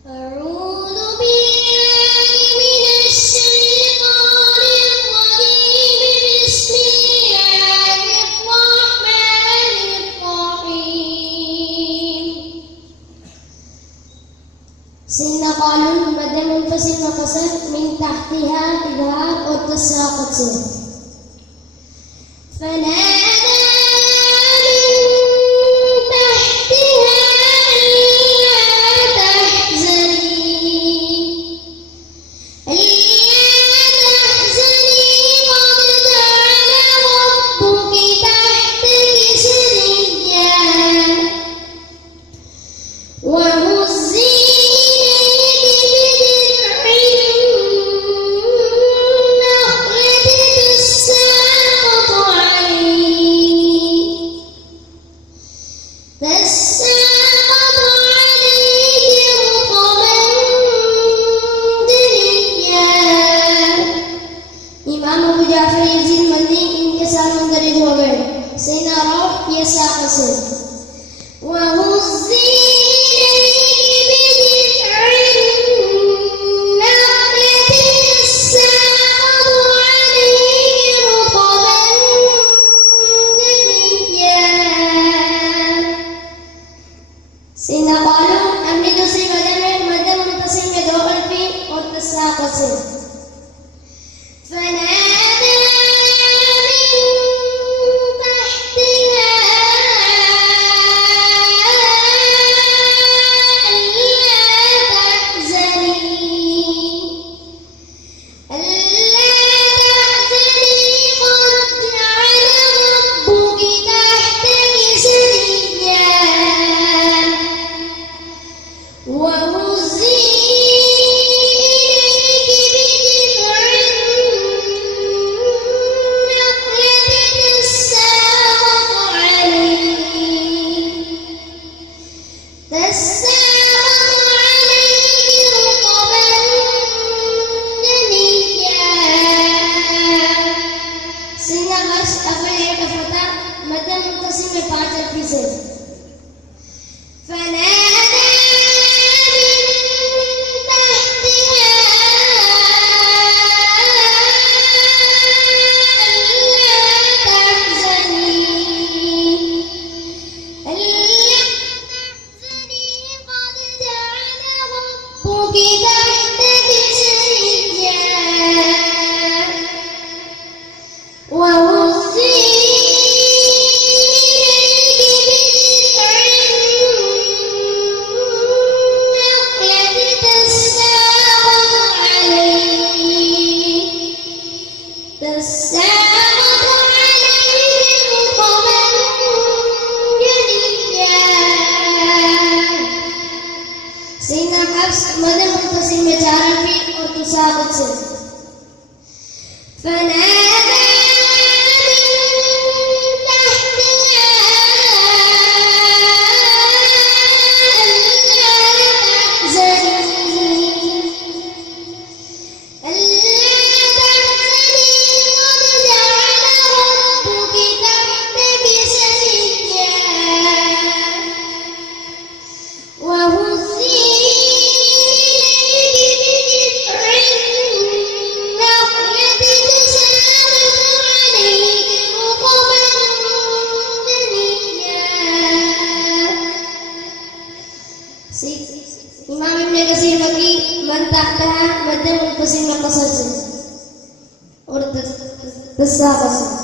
أعوذ بالله من الشيطان الرجيم. بسم الله الرحمن الرحيم. سن قالوا مد منفصل وقصر من تحتها إظهار والتساقط فنادى من تحتها ألا تحزني قد جعل ربك تحتك سريا وهزي تساقط عليك رطبا جنيا. इमाम अबू जाफर यजीद मंदी इनके साथ मुंदरज हो गए। सैयदना रौफ ये साक़ से वहुज़्ज़ी सैयदना क़ालू हमने दूसरी वजह में मद मुंफ़सिल में दो अल्फ़ी और तसाक़ुत से फनादा मिन तहतिहा अल्ला तहज़नी قد جعل ربك تحتك سريا وهزي إليك بجذع النخلة تساقط عليك رطبا جنيا. سيدنا बस अव्वल का फता मद मुंफ़सिल में 5 अल्फ़ी से फनादा وهزي إليك بجذع النخلة تساقط عليك رطبا جنيا. سيدنا حفص मद मुंफ़सिल में 4 अल्फ़ी और तसाक़ुत से फनादा इमाम इब्न कसीर मक्की मन तहतहा मद मुंफ़सिल में क़सर से और तसाक़ुत से